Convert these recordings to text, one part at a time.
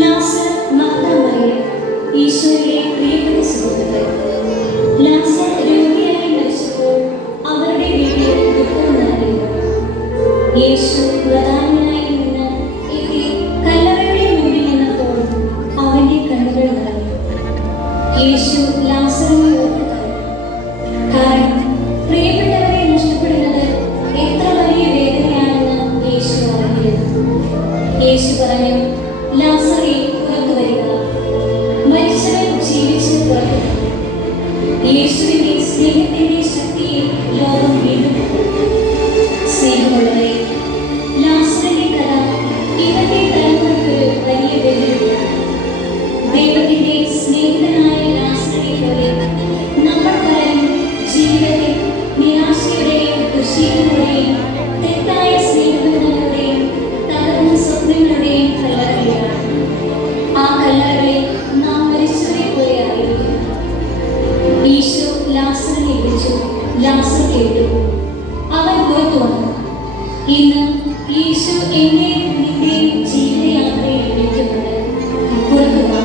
ലാസർ Martha Mariyam ഈശോയുടെ പ്രിയപ്പെട്ട സുഹൃത്തുക്കൾ ലാസർ രോഗിയായി അവരുടെ വീട്ടിൽ ദുഃഖം യേശു പ്രധാനിയായി നിന്ന് കല്ലറയുടെ മുമ്പിൽ നിന്നപ്പോൾ അവന്റെ കണ്ണുകൾ നിറഞ്ഞു. യേശു ലാസറിനെ ഓർത്ത് കരഞ്ഞു. കാരണം പ്രിയപ്പെട്ടവരെ നഷ്ടപ്പെടുന്നത് എത്ര വലിയ വേദനയാണെന്ന് യേശു അറിഞ്ഞിരുന്നു. യേശു പറഞ്ഞു ലാസറെ പുറത്തു വരിക. ജീവിച്ച് യേശുവിന്റെ സ്നേഹത്തിന്റെ വിളിച്ചു ലാസർ കേട്ടു അവൻ പോയി തുറന്നു. ഇന്ന് യേശു എന്നെയും നിന്റെയും ജീവിതയാത്രയിൽ വിളിക്കുന്നത് അപ്പുറത്തുവാ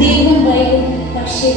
ദൈവം വരും പക്ഷേ